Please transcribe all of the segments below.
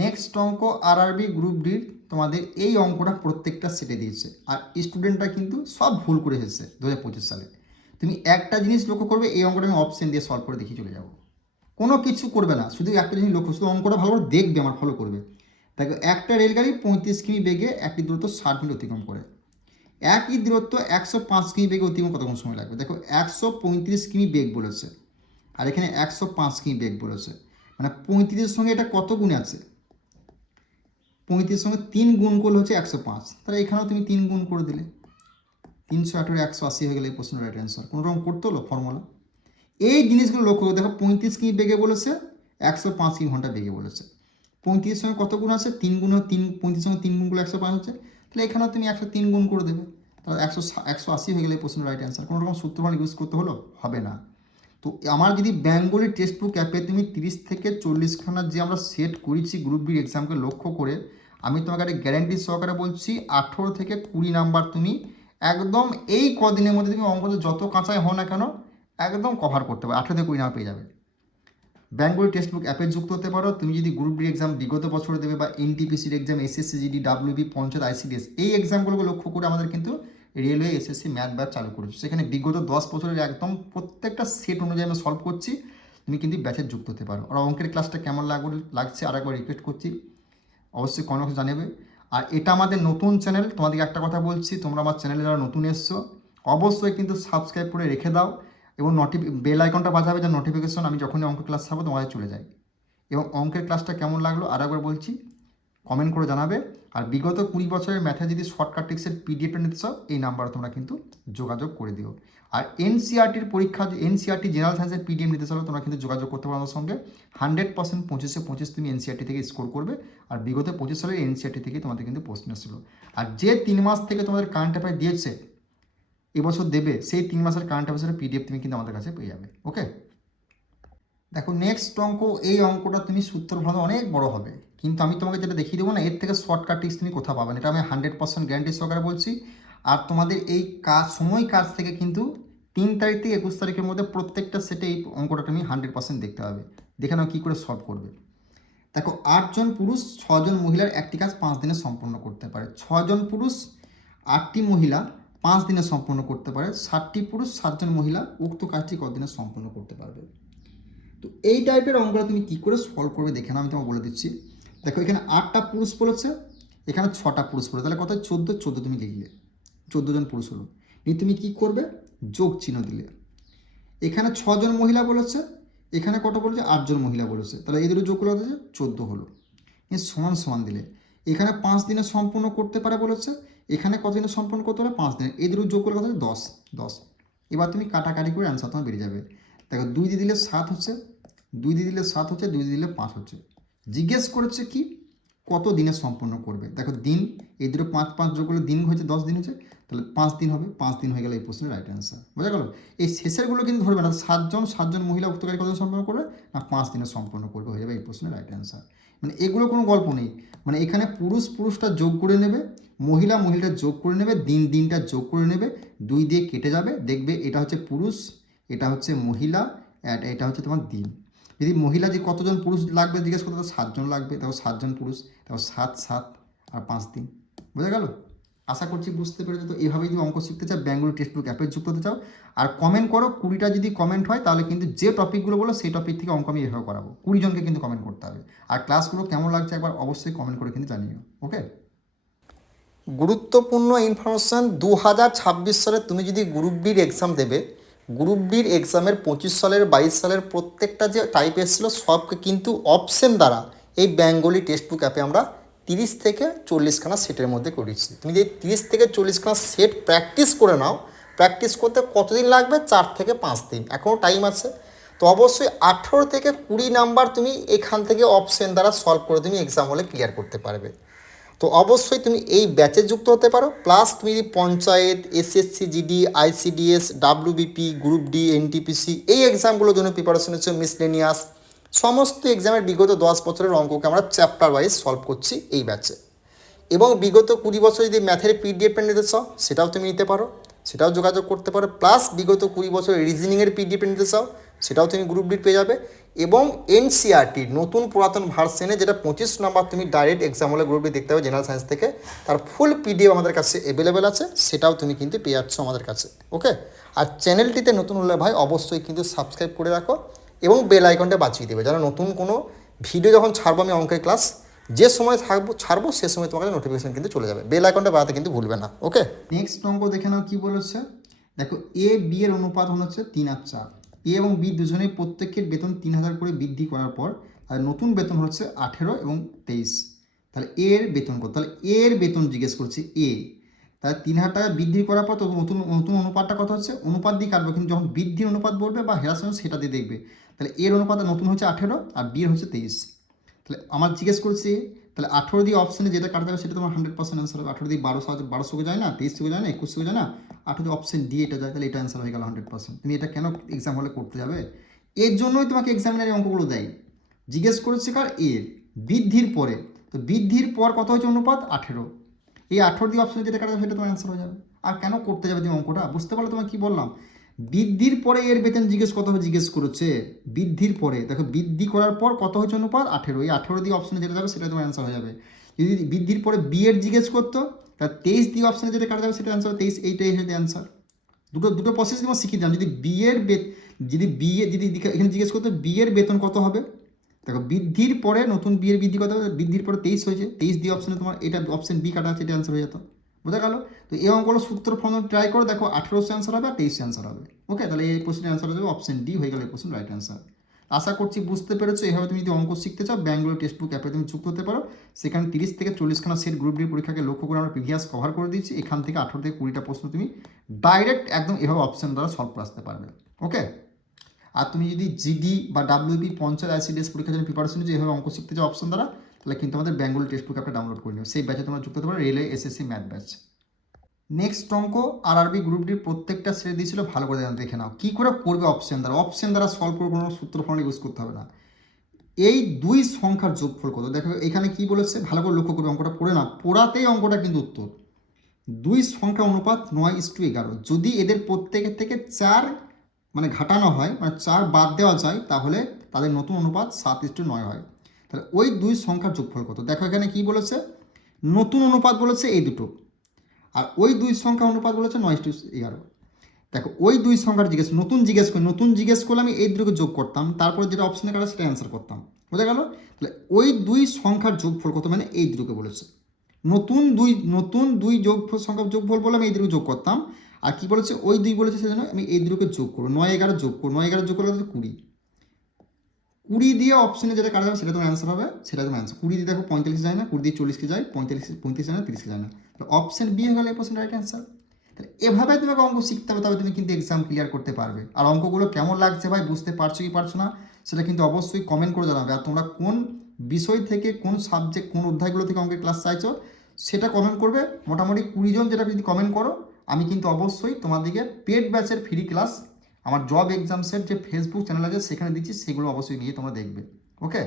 Next অঙ্ক RRB group ডির তোমাদের এই অঙ্কটা প্রত্যেকটা সেটে দিয়েছে, আর স্টুডেন্টরা কিন্তু সব ভুল করে এসেছে 2025 সালে। তুমি একটা জিনিস লক্ষ্য করবে, এই অঙ্কটা আমি অপশন দিয়ে সলভ করে দেখিয়ে চলে যাবো। কোনো কিছু করবে না, শুধু একটা জিনিস লক্ষ্য, শুধু অঙ্কটা ভালো করে দেখবে, আমার ফলো করবে। দেখো, একটা রেলগাড়ি 35 কিমি বেগে একটি দূরত্ব 60 মিনিট অতিক্রম করে। একই দূরত্ব 105 কিমি বেগে অতিক্রম কতক্ষণ সময় লাগবে? দেখো, 135 কিমি বেগ বলেছে, আর এখানে 105 কিমি বেগ বলেছে, মানে 35-এর সঙ্গে এটা কত গুণে আছে? 35-এর সঙ্গে 3 গুণ করলে হচ্ছে 105, তাহলে এখানেও তুমি 3 গুণ করে দিলে 308 180 হয়ে গেলে এই প্রশ্নের রাইট অ্যান্সার। কোনো রকম করতে হলো ফর্মুলা? এই জিনিসগুলো লক্ষ্য করে দেখো, 35 কিমি বেগে বলেছে, 105 কিমি ঘন্টা বেগে বলেছে। 35-এর সঙ্গে কত গুণ আছে? 3 গুণ, 35-এর সঙ্গে 3 গুণ করলে 105 হচ্ছে, তাহলে এখানেও তুমি 103 গুণ করে দেবে, তাহলে 180 হয়ে গেলে এই প্রশ্নের রাইট অ্যান্সার। কোনো রকম সূত্রফল ইউজ করতে হলো? হবে না। তো আমার যদি বেঙ্গলি টেক্সট বুক অ্যাপে তুমি 30 থেকে 40খানা যে আমরা সেট করেছি গ্রুপ বির এক্সামকে লক্ষ্য করে, আমি তোমাকে একটা গ্যারান্টি সহকারে বলছি 18 থেকে 20 নাম্বার তুমি একদম এই কদিনের মধ্যে তুমি অঙ্কতে যত কাঁচাই হও না কেন একদম কভার করতে পারবে, 18 থেকে 20 নাম্বার পেয়ে যাবে। বেঙ্গলি টেক্সট বুক অ্যাপে যুক্ত হতে পারো। তুমি যদি গ্রুপ ডি এক্সাম বিগত বছরে দেবে বা এনটিপিসির exam, SSC GD, WB, panchayat, ICDS, এই এক্সামগুলোকে লক্ষ্য করে আমাদের কিন্তু রেলওয়ে এসএসসি ম্যাথ ব্যাচ চালু করেছি। সেখানে বিগত 10 বছরের একদম প্রত্যেকটা সেট অনুযায়ী আমরা সলভ করছি। তুমি কিন্তু ব্যাচে যুক্ত হতে পারো। আর অঙ্কের ক্লাসটা কেমন লাগছে আর একবার রিকোয়েস্ট করছি, অবশ্যই কমেন্ট বক্সে জানাবে। আর এটা আমাদের নতুন চ্যানেল, তোমাদেরকে একটা কথা বলছি, তোমরা আমার চ্যানেলে যারা নতুন এসছো অবশ্যই কিন্তু সাবস্ক্রাইব করে রেখে দাও এবং বেল আইকনটা বাজাবে, যে নোটিফিকেশন আমি যখনই অঙ্ক ক্লাস ছাড়বো তোমাদের চলে যায়। এবং অঙ্কের ক্লাসটা কেমন লাগলো আর একবার বলছি, কমেন্ট করে জানাবে। আর বিগত 20 বছরের ম্যাথে যদি শর্টকাট ট্রিক্সের পিডিএফটা নিতে চাও, এই নাম্বারে তোমরা কিন্তু যোগাযোগ করে দিও। আর এনসিআরটির পরীক্ষা, এনসিআরটি জেনারেল সায়েন্সের পিডিএফ নিতে চাও, তোমরা কিন্তু যোগাযোগ করতে পারো আমার সঙ্গে। 100% 25-এ 25 তুমি এনসিআরটি থেকে স্কোর করবে। আর বিগত 25 সালের এনসিআরটি থেকে তোমাদের কিন্তু প্রশ্ন ছিল। আর যে 3 মাস থেকে তোমাদের কারেন্ট অ্যাফেয়ার দিয়েছে, এবছর দেবে, সেই 3 মাসের কারেন্ট অ্যাফেয়ার্সের পিডিএফ তুমি কিন্তু আমাদের কাছে পেয়ে যাবে। ওকে, দেখো নেক্সট অঙ্ক, এই অঙ্কটা তুমি সূত্র ভালো অনেক বড় হবে, কিন্তু আমি তোমাকে যেটা দেখিয়ে দেবো না, এর থেকে শর্টকাট ট্রিক্স তুমি কোথাও পাবে না, এটা আমি 100% গ্যারান্টি সহকারে বলছি। আর তোমাদের এই কাজ থেকে কিন্তু 3 তারিখ থেকে 21 তারিখের মধ্যে প্রত্যেকটা সেটে এই অঙ্কটা তুমি 100% দেখতে হবে। দেখে নাও কী করে সলভ করবে। দেখো, 8 জন পুরুষ 6 জন মহিলার একটি কাজ 5 দিনে সম্পন্ন করতে পারে। 6 জন পুরুষ 8টি মহিলা 5 দিনে সম্পন্ন করতে পারে। 60টি পুরুষ 7 জন মহিলা উক্ত কাজটি কত দিনে সম্পন্ন করতে পারবে? তো এই টাইপের অঙ্কটা তুমি কী করে সলভ করবে দেখে না, আমি তোমাকে বলে দিচ্ছি। দেখো, এখানে 8টা পুরুষ বলেছে, এখানে 6টা পুরুষ বলেছে, তাহলে কত? 14 তুমি লিখলে, 14 জন পুরুষ হলো। নিয়ে তুমি কী করবে? যোগ চিহ্ন দিলে। এখানে 6 জন মহিলা বলেছে, এখানে কত বলেছে? 8 জন মহিলা বলেছে, তাহলে এই দুটো যোগ করলে হচ্ছে 14 হলো। নিয়ে সমান সমান দিলে। এখানে 5 দিনে সম্পূর্ণ করতে পারে বলেছে, এখানে কত দিনে সম্পূর্ণ করতে পারে? 5 দিনে। এই দুটো যোগ করলে কত হচ্ছে? 10 10। এবার তুমি কাটাকাটি করে অ্যান্সার তোমার বেরিয়ে যাবে। দেখো, 2 দিয়ে দিলে 7 হচ্ছে, 2 দিয়ে দিলে 7 হচ্ছে, 2 দিয়ে দিলে 5 হচ্ছে। জিজ্ঞেস করেছে কি কত দিনে সম্পন্ন করবে। দেখো, দিন, এই দুটো 5 5 যোগ করলে দিন হয়েছে, 10 দিন হচ্ছে, তাহলে 5 দিন হবে। 5 দিন হয়ে গেলে এই প্রশ্নের রাইট অ্যান্সার। বোঝা গেল? এই শেষেরগুলো কিন্তু ধরবে না। 7 জন মহিলা উক্ত কাজ কত সম্পন্ন করবে? না 5 দিনে সম্পন্ন করবে, হয়ে যাবে এই প্রশ্নের রাইট অ্যান্সার। মানে এগুলো কোনো গল্প নেই, মানে এখানে পুরুষটা যোগ করে নেবে, মহিলাটা যোগ করে নেবে, দিনটা যোগ করে নেবে, 2 দিয়ে কেটে যাবে, দেখবে এটা হচ্ছে পুরুষ, এটা হচ্ছে মহিলা, এটা হচ্ছে তোমার দিন। যদি মহিলা যে কতজন পুরুষ লাগবে জিজ্ঞেস করতে, 7 জন লাগবে, তাও 7 জন পুরুষ, তাও 7 7 আর 5 দিন। বোঝা গেল? আশা করছি বুঝতে পেরেছো। তো এইভাবেই যদি অঙ্ক শিখতে চাও, বেঙ্গলি টেক্সট বুক অ্যাপে যুক্ত হতে চাও, আর কমেন্ট করো 20টা যদি কমেন্ট হয়, তাহলে কিন্তু যে টপিকগুলো বলো সেই টপিক থেকে অঙ্ক আমি এভাবে করাবো। 20 জনকে কিন্তু কমেন্ট করতে হবে। আর ক্লাসগুলো কেমন লাগছে একবার অবশ্যই কমেন্ট করে কিন্তু জানিও। ওকে, গুরুত্বপূর্ণ ইনফরমেশান, 2026 সালে তুমি যদি গ্রুপ ডির এক্সাম দেবে, গ্রুপ ডির এক্সামের 25 সালের 22 সালের প্রত্যেকটা যে টাইপ এসেছিলো সবকে কিন্তু অপশন দ্বারা এই বেঙ্গলি টেক্সট বুক অ্যাপে আমরা 30 থেকে 40খানা সেটের মধ্যে করেছি। তুমি যদি 30 থেকে 40খানা সেট প্র্যাকটিস করে নাও, প্র্যাকটিস করতে কতদিন লাগবে? 4 থেকে 5 দিন, এখনও টাইম আছে। তো অবশ্যই 18 থেকে 20 নাম্বার তুমি এখান থেকে অপশন দ্বারা সলভ করে তুমি এক্সাম হলে ক্লিয়ার করতে পারবে। তো অবশ্যই তুমি এই ব্যাচে যুক্ত হতে পারো। প্লাস তুমি যদি panchayat, SSC GD, ICDS, WBP, group D, NTPC এই এক্সামগুলোর জন্য প্রিপারেশন হচ্ছে, মিসলেনিয়াস সমস্ত এক্সামের বিগত 10 বছরের অঙ্ককে আমরা চ্যাপ্টার ওয়াইজ সলভ করছি এই ব্যাচে। এবং বিগত 20 বছর যদি ম্যাথের পিডিএফটা নিতে চাও সেটাও তুমি নিতে পারো, সেটাও যোগাযোগ করতে পারো। প্লাস বিগত 20 বছর রিজনিংয়ের পিডিএফটা নিতে চাও সেটাও তুমি গ্রুপ ডির পেয়ে যাবে। এবং এনসিইআরটি নতুন পুরাতন ভার্সনে যেটা 25 নম্বর তুমি ডাইরেক্ট এক্সাম হলে গ্রুপে দেখতে পাবে জেনারেল সায়েন্স থেকে, তার ফুল পিডিএফ আমাদের কাছে অ্যাভেলেবেল আছে, সেটাও তুমি কিন্তু পেয়ে যাচ্ছ আমাদের কাছে। ওকে, আর চ্যানেলটিতে নতুন হলে ভাই অবশ্যই কিন্তু সাবস্ক্রাইব করে রাখো এবং বেল আইকনটা বাঁচিয়ে দেবে, যেন নতুন কোনো ভিডিও যখন ছাড়বো আমি অঙ্কের ক্লাস যে সময় ছাড়বো সে সময় তোমার কাছে নোটিফিকেশন কিন্তু চলে যাবে। বেল আইকনটা বাড়াতে কিন্তু ভুলবে না। ওকে, নেক্সট অঙ্ক দেখে নাও কি বলেছে। দেখো এ বি এর অনুপাত হচ্ছে 3:4। এ এবং বি দুজনেই প্রত্যেকের বেতন 3000 করে বৃদ্ধি করার পর আর নতুন বেতন হচ্ছে 18 এবং 23। তাহলে এর বেতন কত? তাহলে এর বেতন জিজ্ঞেস করছে এ, তাহলে 3000 টাকা বৃদ্ধি করার পর তো নতুন নতুন অনুপাতটা কত হচ্ছে? অনুপাত দিয়ে কাটবে, কিন্তু যখন বৃদ্ধির অনুপাত বলবে বা হ্রাস সেটা দিয়ে দেখবে। তাহলে এর অনুপাত নতুন হচ্ছে 18 আর বি এর হচ্ছে 23। তাহলে আমার জিজ্ঞেস করছি, তাহলে 18 দিয়ে অপশানে যেটা কাটা যাবে সেটা তোমার 100% অ্যান্সার হবে। 18 দিয়ে 1200 যায় না, 23 যায় না, 21 যায় না, 18 অপশন ডি এটা যায়, তাহলে এটা অ্যান্সার হয়ে গেল 100%। তুমি এটা কেন এক্সাম হলে করতে যাবে? এর জন্যই তোমাকে এক্সামিনার এই অঙ্কগুলো দেয়। জিজ্ঞেস করেছে কার? এর বৃদ্ধির পরে, তো বৃদ্ধির পর কত হচ্ছে অনুপাত? 18। এই 18 দিয়ে অপশানে যেটা কাটা যাবে সেটা তোমার অ্যান্সার হয়ে যাবে। আর কেন করতে যাবে তুমি অঙ্কটা? বুঝতে পারলে তোমার কি বললাম? বৃদ্ধির পরে এর বেতন কত হবে জিজ্ঞেস করেছে, বৃদ্ধির পরে। দেখো বৃদ্ধি করার পর কত হচ্ছে অনুপাত? 18। এই 18 দিয়ে অপশানে যেটা যাবে সেটা তোমার অ্যান্সার হয়ে যাবে। যদি বৃদ্ধির পরে বি এর জিজ্ঞেস করতো, তার 23 দিয়ে অপশানে যেটা কাটা যাবে সেটা অ্যান্সার 23। এইটাই হচ্ছে অ্যান্সার। দুটো প্রসেস তোমার শিখিয়ে দিলাম। যদি বি এর যদি এখানে জিজ্ঞেস করতো বি এর বেতন কত হবে, দেখো বৃদ্ধির পরে নতুন বি এর বৃদ্ধি কত হবে? বৃদ্ধির পরে 23 হয়েছে, 23 দিয়ে অপশানে তোমার এটা অপশান বি কাটা আছে, এটা অ্যান্সার হয়ে যেত। বোঝা গেল? তো এই অঙ্কগুলো সূত্র ফর্মুলা ট্রাই করো, দেখো 18 অ্যান্সার হবে আর 23 অ্যান্সার হবে। ওকে, তাহলে এই কোশ্চেনের অ্যান্সার হয়ে যাবে অপশন ডি, হয়ে গেল এই কোশ্চেন রাইট অ্যান্সার। আশা করছি বুঝতে পেরেছো। এভাবে তুমি যদি অঙ্ক শিখতে চাও ব্যাঙ্গালোর টেক্সট বুক অ্যাপে তুমি যুক্ত হতে পারো। সেখানে 30 থেকে 40খানা সেট গ্রুপ ডি পরীক্ষাকে লক্ষ্য করে আমরা প্রিভিয়াস কভার করে দিচ্ছি। এখান থেকে 18 থেকে 20টা প্রশ্ন তুমি ডাইরেক্ট একদম এভাবে অপশন দ্বারা সলভ করে আসতে পারবে। ওকে, আর তুমি যদি জিডি বা ডাব্লিউবি পঞ্চায়েত আইসিডিএস পরীক্ষার জন্য প্রিপারেশন নিচ্ছ, এভাবে অঙ্ক শিখতে চাও অপশন দ্বারা, তাহলে কিন্তু আমাদের বেঙ্গল টেক্সট বুক অ্যাপটা ডাউনলোড করে নিও। সেই ব্যাচে তোমরা যুক্ত হতে পারো, railway SSC math batch. Next অঙ্ক আরআরবি গ্রুপ ডির প্রত্যেকটা সেট দিয়েছিল, ভালো করে দেখে নাও কী করে করবে অপশন দ্বারা। অপশন দ্বারা সলভ করে কোনো সূত্র ফর্মুলা ইউজ করতে হবে না। এই দুই সংখ্যার যোগফল কত? দেখো এখানে কি বলেছে, ভালো করে লক্ষ্য করবে, অঙ্কটা পড়ে না, পড়াতেই অঙ্কটা কিন্তু উত্তর। দুই সংখ্যা অনুপাত 9:11। যদি এদের প্রত্যেকের থেকে 4 মানে ঘাটানো হয়, মানে 4 বাদ দেওয়া যায়, তাহলে তাদের নতুন অনুপাত 7:9 হয়। তাহলে ওই দুই সংখ্যার যোগফল কত? দেখো এখানে কি বলেছে, নতুন অনুপাত বলেছে এই দুটো, আর ওই দুই সংখ্যা অনুপাত বলেছে 9:11। দেখো ওই দুই সংখ্যার নতুন জিজ্ঞেস করলে আমি এই দুটোকে যোগ করতাম, তারপরে যেটা অপশনে কাটা সেটা অ্যান্সার করতাম। বোঝা গেল? তাহলে ওই দুই সংখ্যার যোগফল কত, মানে এই দুটোকে বলেছে। নতুন দুই সংখ্যার যোগফল বলে আমি এই দুটো যোগ করতাম, আর কি বলেছে ওই দুই বলেছে সেজন্য আমি এই দুটোকে যোগ করবো। 9-11 যোগ করবো, 9-11 যোগ করলে 20 দিয়ে অপশনে যেটা কাটা যাবে সেটা তোমার অ্যান্সার হবে, সেটা তোমার অ্যান্সার। 20 দিয়ে দেখো 45 যায় না, 20 দিয়ে 40কে যায়, 35 যায় না, 30কে যায় না, তাহলে অপশন বি হয়ে গেল এই প্রশ্নের রাইট অ্যান্সার। তাহলে এভাবে তোমাকে অঙ্ক শিখতে হবে, তবে তুমি কিন্তু এক্সাম ক্লিয়ার করতে পারবে। আর অঙ্কগুলো কেমন লাগছে ভাই, বুঝতে পারছো কি পারছো না, সেটা কিন্তু অবশ্যই কমেন্ট করে জানাবে। আর তোমরা কোন বিষয় থেকে, কোন সাবজেক্ট, কোন অধ্যায়গুলো থেকে অঙ্কের ক্লাস চাইছো সেটা কমেন্ট করবে। মোটামুটি 20 জন যেটা যদি কমেন্ট করো, আমি কিন্তু অবশ্যই তোমাদেরকে পেড ব্যাচের ফ্রি ক্লাস আমার জব এক্সামসের যে ফেসবুক চ্যানেল আছে সেখানে দিচ্ছি, সেগুলো অবশ্যই নিয়ে তোমরা দেখবে। ওকে,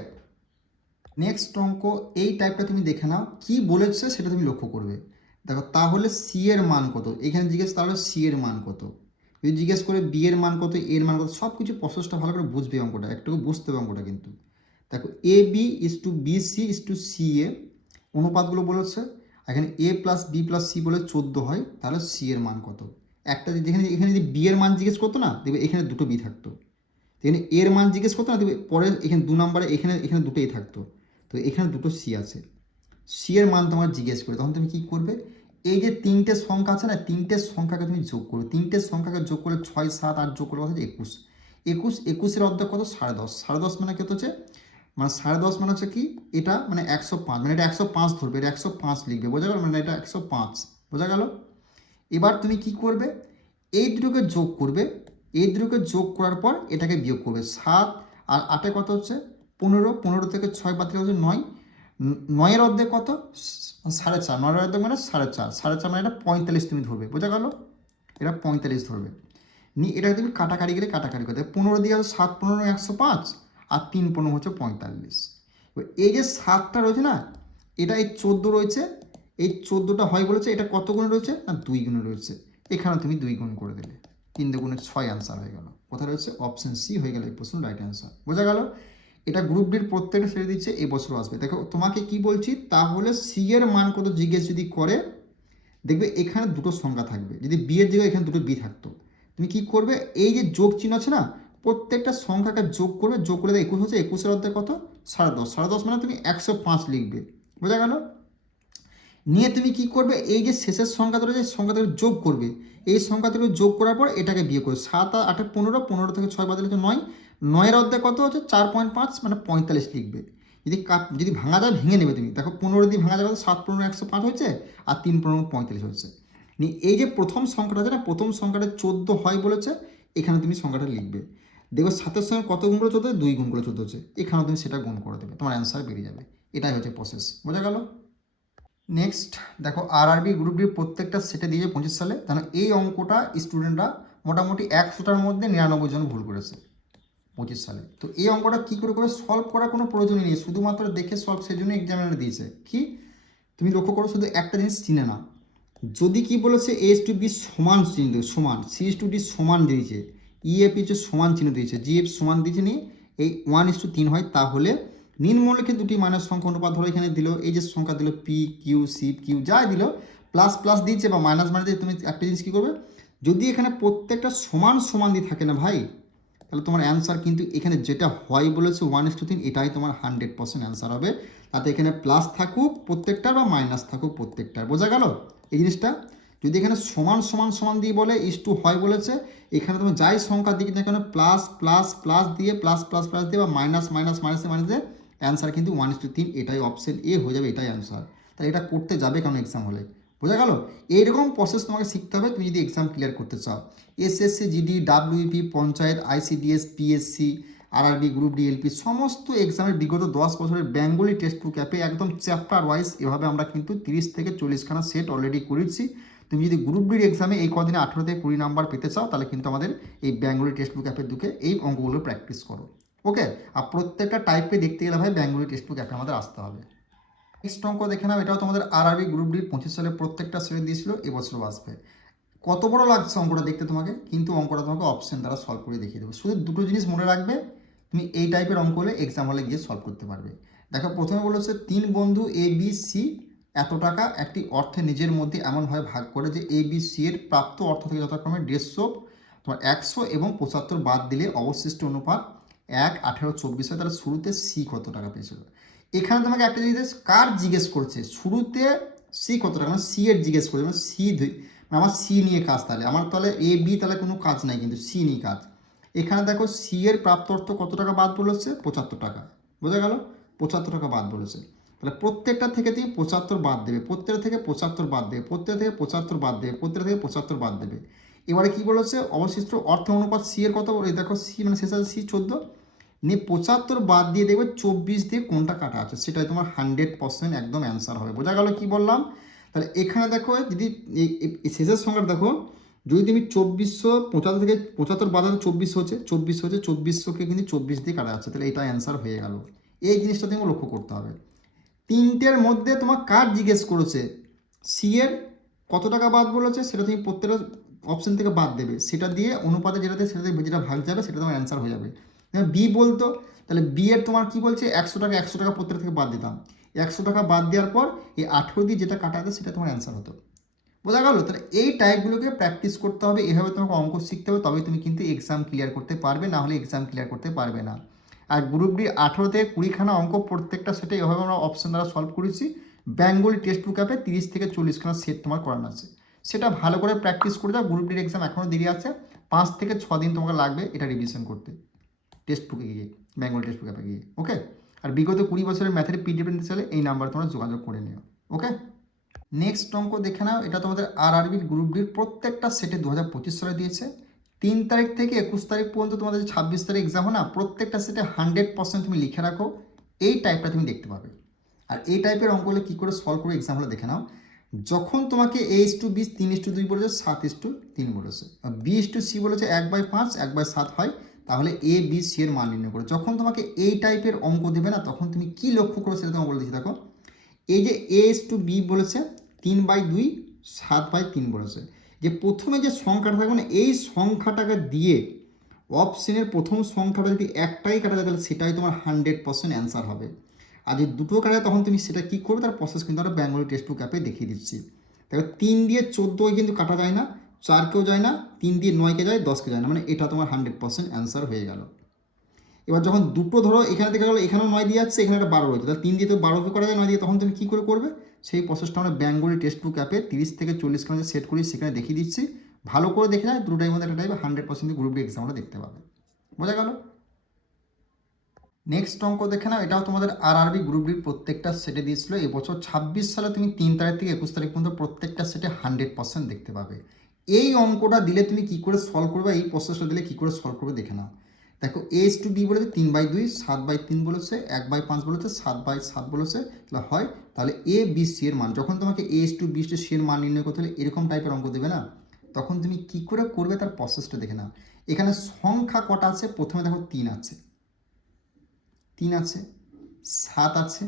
নেক্সট অঙ্ক এই টাইপটা তুমি দেখে নাও, কি বলেছে সেটা তুমি লক্ষ্য করবে। দেখো তাহলে সি এর মান কত, এখানে জিজ্ঞেস তাহলে সি এর মান কত, যদি জিজ্ঞেস করে বি এর মান কত, এর মান কত, সব কিছু প্রসেসটা ভালো করে বুঝবে অঙ্কটা, একটু বুঝতে হবে অঙ্কটা কিন্তু। দেখো A B is to B C is to C A, অনুপাতগুলো বলেছে। এখানে A plus B plus C বলে 14 হয়, তাহলে সি এর মান কত? একটা এখানে যদি বি এর মান জিজ্ঞেস করতো না, দেখবে এখানে দুটো বি থাকতো। এখানে এর মান জিজ্ঞেস করতো না, দেখবে পরে এখানে 2 নম্বরে এখানে দুটোই থাকতো। তো এখানে দুটো সি আছে, সি এর মান তোমার জিজ্ঞেস করে, তখন তুমি কী করবে, এই যে 3টে সংখ্যা আছে না, 3টে সংখ্যাকে তুমি যোগ করো। 3টে সংখ্যাকে যোগ করলে 6, 7, 8 যোগ করলে হচ্ছে 21। 21 অর্ধেক কত? 10.5। 10.5 মানে কত হচ্ছে, মানে 10.5 মানে হচ্ছে কি, এটা মানে 105, মানে এটা 105 ধরবে, এটা 105 লিখবে। বোঝা গেল? মানে এটা 105। বোঝা গেল? এবার তুমি কি করবে, এই দুটোকে যোগ করবে, এই দুটোকে যোগ করার পর এটাকে বিয়োগ করবে। 7 আর 8 কত হচ্ছে 15, 15 থেকে 6 বাদ দিলে হচ্ছে 9, 9-এর অর্ধেক কত 4.5, 9-এর অর্ধেক মানে 4.5, 4.5 মানে এটা 45 তুমি ধরবে। বোঝা গেল? এটা 45 ধরবে, নিয়ে এটাকে তুমি কাটাকাটি গেলে কাটাকাটি করতে 15 দিয়ে 7 15 105 আর 3 15 হচ্ছে 45। এই যে 7টা রয়েছে না, এটা এই 14 রয়েছে, এই 14টা হয় বলেছে, এটা কত গুণে রয়েছে না 2 গুণে রয়েছে, এখানে তুমি 2 গুণ করে দেবে। 3 দুগুণে 6 অ্যান্সার হয়ে গেল। কোথায় রয়েছে? অপশন সি হয়ে গেল এই প্রশ্ন রাইট অ্যান্সার। বোঝা গেল? এটা গ্রুপ ডির প্রত্যেকটা ছেড়ে দিচ্ছে, এই বছর আসবে। দেখো তোমাকে কি বলছি, তাহলে সি এর মান কত জিজ্ঞেস যদি করে, দেখবে এখানে দুটো সংখ্যা থাকবে। যদি বি এর জায়গায় এখানে দুটো বি থাকতো, তুমি কি করবে, এই যে যোগ চিহ্ন আছে না, প্রত্যেকটা সংখ্যাকে যোগ করবে, যোগ করে 21 হচ্ছে, 21-এর অর্ধেক কত? 10.5, 10.5 মানে তুমি 105 লিখবে। বোঝা গেল? নিয়ে তুমি কি করবে, এই যে শেষের সংখ্যা ধরে যে সংখ্যা ধরে যোগ করবে, এই সংখ্যা থেকে যোগ করার পর এটাকে বিয়ে করবে। 7 আর 8 15, 15 থেকে 6 বাদ দিলে তো 9, 9-এর অর্ধেক কত হচ্ছে? 4.5 মানে 45 লিখবে। যদি ভাঙা যায় ভেঙে নেবে তুমি। দেখো 15 দিয়ে ভাঙা যাবে, 7 15 105 হয়েছে, আর 3 15 45 হচ্ছে। এই যে প্রথম সংখ্যাটা আছে না, প্রথম সংখ্যাটা 14 হয় বলেছে, এখানে তুমি সংখ্যাটা লিখবে। দেখো 7-এর সঙ্গে কত গুণ করে 14? 2 গুণ করে 14 হচ্ছে, এখানে তুমি সেটা গুণ করে দেবে, তোমার অ্যান্সার বেরিয়ে যাবে। এটাই হচ্ছে প্রসেস। বোঝা গেল? নেক্সট দেখো আরআরবি গ্রুপ ডির প্রত্যেকটা সেটে দিয়েছে 25 সালে। তাহলে এই অঙ্কটা স্টুডেন্টরা মোটামুটি 100টার মধ্যে 99 জন ভুল করেছে 25 সালে। তো এই অঙ্কটা কী করে করে সলভ করার কোনো প্রয়োজনই নেই, শুধুমাত্র দেখে সলভ, সেই জন্য এক্সামিনার দিয়েছে। কি তুমি লক্ষ্য করো, শুধু একটা জিনিস চিনে না, যদি কি বলেছে এ টু বি সমান চিহ্ন দেবে, সমান, সি টু ডি সমান দিয়েছে, ইএফ হচ্ছে সমান চিহ্ন দিয়েছে, জিএফ সমান দিয়েছে, নিয়ে এই 1:3 হয়, তাহলে নিম্নলিখিত দুটি মানের সংখ্যা অনুপাত ধরো এখানে দিল, এই যে সংখ্যা দিল পি কিউ সি কিউ যাই দিল, প্লাস প্লাস দিচ্ছে বা মাইনাস মাইনাস দিয়ে, তুমি একটা জিনিস কী করবে, যদি এখানে প্রত্যেকটা সমান সমান দিয়ে থাকে না ভাই, তাহলে তোমার অ্যান্সার কিন্তু এখানে যেটা হয় বলেছে 1:3, এটাই তোমার 100% অ্যান্সার হবে। তাতে এখানে প্লাস থাকুক প্রত্যেকটার বা মাইনাস থাকুক প্রত্যেকটার। বোঝা গেল এই জিনিসটা? যদি এখানে সমান সমান সমান দিয়ে বলে ইস্টু হয় বলেছে, এখানে তুমি যাই সংখ্যা দিকে না কেন প্লাস প্লাস প্লাস দিয়ে, প্লাস প্লাস প্লাস দিয়ে, বা মাইনাস মাইনাস মাইনাসে মাইনাস দিয়ে, অ্যান্সার কিন্তু 1:3, এটাই অপশন এ হয়ে যাবে, এটাই অ্যান্সার। তাহলে এটা করতে যাবে কেন এক্সাম হলে? বোঝা গেল? এইরকম প্রসেস তোমাকে শিখতে হবে তুমি যদি এক্সাম ক্লিয়ার করতে চাও। SSC GD WP panchayat ICDS PSC RRB group D LP সমস্ত এক্সামের বিগত 10 বছরের বেঙ্গলি টেক্সট বুক অ্যাপে একদম চ্যাপ্টার ওয়াইজ এভাবে আমরা কিন্তু 30 থেকে 40খানা সেট অলরেডি করেছি। তুমি যদি গ্রুপ ডির এক্সামে এই কদিনে 18 থেকে 20 নাম্বার পেতে চাও, তাহলে কিন্তু আমাদের এই বেঙ্গলি টেক্সট বুক অ্যাপের দিকে এই অঙ্কগুলো প্র্যাকটিস করো। ওকে? আর প্রত্যেকটা টাইপে দেখতে গেলে ভাই বেঙ্গলি টেক্সট বুক অ্যাপে আমাদের আসতে হবে। নেক্সট অঙ্ক দেখে নাও, এটাও তোমাদের আরআরবি গ্রুপ ডির 25 সালে প্রত্যেকটা সেট দিয়েছিল, এবছরও আসবে। কত বড় লাগছে অঙ্কটা দেখতে তোমাকে, কিন্তু অঙ্কটা তোমাকে অপশন দ্বারা সলভ করে দেখিয়ে দেবো। শুধু দুটো জিনিস মনে রাখবে, তুমি এই টাইপের অঙ্ক হলে এক্সাম হলে গিয়ে সলভ করতে পারবে। দেখো প্রথমে বলেছে 3 বন্ধু এ বি সি এত টাকা একটি অর্থে নিজের মধ্যে এমনভাবে ভাগ করে যে এ বি সি এর প্রাপ্ত অর্থ থেকে যথাক্রমে 150 তোমার 100 এবং 75 বাদ দিলে অবশিষ্ট অনুপাত 1, 18, 24 হয়। তাহলে শুরুতে সি কত টাকা পেয়েছিল। এখানে তোমাকে একটা জিনিস কার জিজ্ঞেস করছে, শুরুতে সি কত টাকা, মানে সি এর জিজ্ঞেস করছে, মানে সি আমার সি নিয়ে কাজ, তাহলে এ বি তাহলে কোনো কাজ নাই, কিন্তু সি নিয়ে কাজ। এখানে দেখো সি এর প্রাপ্ত অর্থ কত টাকা বাদ বলেছে? 75 টাকা। বোঝা গেল? 75 টাকা বাদ বলেছে। তাহলে প্রত্যেকটা থেকে তুমি 75 বাদ দেবে, প্রত্যেকটা থেকে 75 বাদ দেবে, প্রত্যেকটা থেকে 75 বাদ দেবে, প্রত্যেকটা থেকে 75 বাদ দেবে। এবারে কি বলেছে, অবশিষ্ট অর্থ অনুপাত সি এর কত, এই দেখো সি মানে শেষ আছে সি 14, নিয়ে 75 বাদ দিয়ে দেখবে 24 দিয়ে কোনটা কাটা আছে, সেটাই তোমার 100% একদম অ্যান্সার হবে। বোঝা গেল কি বললাম? তাহলে এখানে দেখো যদি শেষের সংখ্যাটা দেখো, যদি তুমি 2475 থেকে 75 বাদ 24 হচ্ছে, 2400কে কিন্তু 24 দিয়ে কাটা যাচ্ছে, তাহলে এটা অ্যান্সার হয়ে গেল। এই জিনিসটা তুমি লক্ষ্য করতে হবে। তিনটের মধ্যে তোমার কার জিজ্ঞেস করেছে, সি এর কত টাকা বাদ বলেছে, সেটা তুমি প্রত্যেকটা অপশন থেকে বাদ দেবে, সেটা দিয়ে অনুপাতে যেটা ভাগ যাবে সেটা তোমার অ্যান্সার হয়ে যাবে। বি বলতো, তাহলে বি এর তোমার কি বলছে 100 টাকা, 100 টাকা প্রত্যেক থেকে বাদ দিতাম, 100 টাকা বাদ দেওয়ার পর এই 18 দিয়ে যেটা কাটাতে সেটা তোমার অ্যান্সার হতো। বোঝা গেল? তাহলে এই টাইপগুলোকে প্র্যাকটিস করতে হবে, এভাবে তোমাকে অঙ্ক শিখতে হবে, তবেই তুমি কিন্তু এক্সাম ক্লিয়ার করতে পারবে, না হলে এক্সাম ক্লিয়ার করতে পারবে না। আর গ্রুপ ডি 18 থেকে 20খানা অঙ্ক প্রত্যেকটা সেটে এভাবে আমরা অপশন দ্বারা সলভ করেছি। বেঙ্গলি টেক্সট বুক অ্যাপে 30 থেকে 40খানা সেট তোমার করানো আছে, সেটা ভালো করে প্র্যাকটিস করে যাও। গ্রুপ ডির এক্সাম এখনও দেরি আছে, 5 থেকে 6 দিন তোমাকে লাগবে এটা রিভিশন করতে টেক্সট বুকে গিয়ে, বেঙ্গলি টেক্সট বুক অ্যাপে গিয়ে। ওকে? আর বিগত 20 বছরের ম্যাথের পিডিএফ নিতে চাইলে এই নাম্বারে তোমরা যোগাযোগ করে নিও। ওকে? নেক্সট অঙ্ক দেখে নাও, এটা তোমাদের আরআরবির গ্রুপ ডির প্রত্যেকটা সেটে 2025 সালে দিয়েছে। 3 তারিখ থেকে 21 তারিখ পর্যন্ত তোমাদের যে 26 তারিখ এক্সাম হয় না, প্রত্যেকটা সেটে 100% তুমি লিখে রাখো, এই টাইপটা তুমি দেখতে পাবে। আর এই টাইপের অঙ্কগুলো কী করে সলভ করে এক্সাম হলে দেখে নাও। যখন তোমাকে A:B 3:2 বলেছে, 7:3 বলেছে, B:C বলেছে 1/5 1/7 হয়, তাহলে A B C এর মান নির্ণয় করো। যখন তোমাকে এই টাইপের অঙ্ক দেবে না, তখন তুমি কি লক্ষ্য করো সেটা তোমাকে বলে দিচ্ছি। দেখো এই যে A:B বলেছে 3/2 7/3 বলেছে, যে প্রথমে যে সংখ্যাটা থাকবে না, এই সংখ্যাটাকে দিয়ে অপশনের প্রথম সংখ্যাটা যদি একটাই কাটা যায় তাহলে সেটাই তোমার 100% অ্যান্সার হবে। আর যদি দুটো কাটা যায় তখন তুমি সেটা কী করবে, তার প্রসেস কিন্তু আমরা বেঙ্গলি টেক্সট বুক অ্যাপে দেখিয়ে দিচ্ছি। দেখো 3 দিয়ে 14 কিন্তু কাটা যায় না, 4কেও যায় না, 3 দিয়ে 9কে যায়, 10কে যায় না, মানে এটা তোমার 100% অ্যান্সার হয়ে গেল। এবার যখন দুটো ধরো এখানে দেখা গেলো এখানেও 9 দিয়ে যাচ্ছে, এখানে একটা 12 রয়েছে, তাহলে 3 দিয়ে তো 12কে করা যায়, 9 দিয়ে, তখন তুমি কী করে করবে সেই প্রসেসটা আমরা বেঙ্গলি টেক্সট বুক অ্যাপে 30 থেকে 40 খানা সেট করি সেখানে দেখিয়ে দিচ্ছি। ভালো করে দেখে নেয়, দুটো টাইমের মধ্যে একটা টাইপে 100% গ্রুপ ডি এক্সাম আমরা দেখতে পাবে। বোঝা গেল? নেক্সট অঙ্ক দেখে নাও, এটাও তোমাদের আরআরবি গ্রুপ ডির প্রত্যেকটা সেটে দিয়েছিল। এবছর 26 সালে তুমি 3 তারিখ থেকে 21 তারিখ পর্যন্ত প্রত্যেকটা সেটে 100% দেখতে পাবে। এই অঙ্কটা দিলে তুমি কি করে সলভ করবে, এই প্রসেসটা দিলে কি করে সলভ করবে দেখে নাও। দেখো A/B বলেছে 3/2, 7/3 বলেছে, 1/5 বলেছে, 7/7 বলেছে, তাহলে হয় তাহলে A, B, C এর মান, যখন তোমাকে A/B/C এর মান নির্ণয় করতে হলে এরকম টাইপের অঙ্ক দেবে না, তখন তুমি কি করে করবে তার প্রসেসটা দেখে নাও। এখানে সংখ্যা কটা আছে, প্রথমে দেখো 3 আছে, 7 আছে।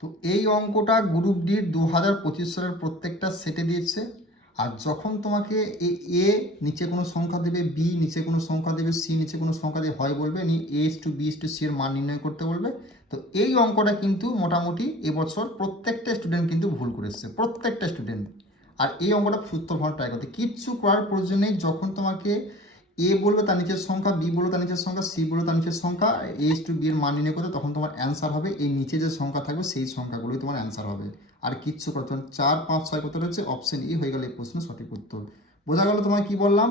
তো এই অঙ্কটা গ্রুপ ডির 2025 সালের প্রত্যেকটা সেটে দিয়েছে। আর যখন তোমাকে এ নিচে কোনো সংখ্যা দেবে, বি নিচে কোনো সংখ্যা দেবে, সি নিচে কোনো সংখ্যা দিয়ে হয় বলবে, নিয়ে A/B/C এর মান নির্ণয় করতে বলবে। তো এই অঙ্কটা কিন্তু মোটামুটি এবছর প্রত্যেকটা স্টুডেন্ট কিন্তু ভুল করেছে, প্রত্যেকটা স্টুডেন্ট। আর এই অঙ্কটা সূত্র ভালো ট্রাই করতে কিচ্ছু করার প্রয়োজন নেই। যখন তোমাকে এ বলবে তার নিচের সংখ্যা, বি বলবে তার নিচের সংখ্যা, সি বলবে তার নিচের সংখ্যা, A/B এর মান নির্ণয় করতে, তখন তোমার অ্যান্সার হবে এই নিচে যে সংখ্যা থাকবে সেই সংখ্যাগুলোই তোমার অ্যান্সার হবে। আর কিচ্ছু করতে হবে 4, 5, 6 কত হচ্ছে, অপশন ই হয়ে গেল এই প্রশ্নের সঠিক উত্তর। বোঝা গেল তোমায় কি বললাম?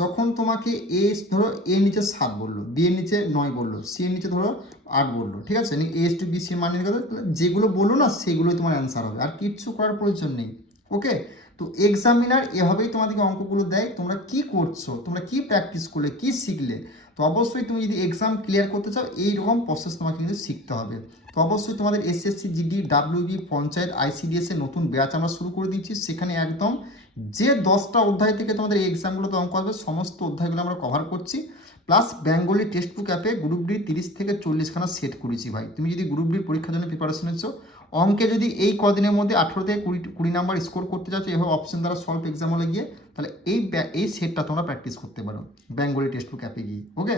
যখন তোমাকে ধরো এর নিচে 7 বললো, বি এর নিচে 9 বললো, সি এর নিচে ধরো 8 বললো, ঠিক আছে, A/B সি এর মান নির্ণয় করতে, যেগুলো বললো না সেগুলোই তোমার অ্যান্সার হবে, আর কিচ্ছু করার প্রয়োজন নেই। ওকে, তো এক্সামিনার এভাবেই তোমাদেরকে অঙ্কগুলো দেয়, তোমরা কি করছো, তোমরা কি প্র্যাকটিস করলে, কি শিখলে। তো অবশ্যই তুমি যদি এক্সাম ক্লিয়ার করতে চাও এইরকম প্রসেস তোমাকে কিন্তু শিখতে হবে। তো অবশ্যই তোমাদের SSC, GD, WB, panchayat, ICDS এর নতুন ব্যাচ আমরা শুরু করে দিচ্ছি। সেখানে একদম যে 10টা অধ্যায় থেকে তোমাদের এই এক্সামগুলোতে অঙ্ক আসবে সমস্ত অধ্যায়গুলো আমরা কভার করছি। প্লাস বেঙ্গলি টেক্সট বুক অ্যাপে গ্রুপ ডি 30 থেকে 40 খানা সেট করেছি ভাই। তুমি যদি গ্রুপ ডির পরীক্ষার জন্য প্রিপারেশন নিচ্ছ, অঙ্কে যদি এই কদিনের মধ্যে 18 থেকে 20 নাম্বার স্কোর করতে চাচ্ছ এভাবে অপশন দ্বারা সলভ এক্সাম হলে গিয়ে, তাহলে এই সেটটা তোমরা প্র্যাকটিস করতে পারো বেঙ্গলি টেক্সট বুক অ্যাপে গিয়ে। ওকে।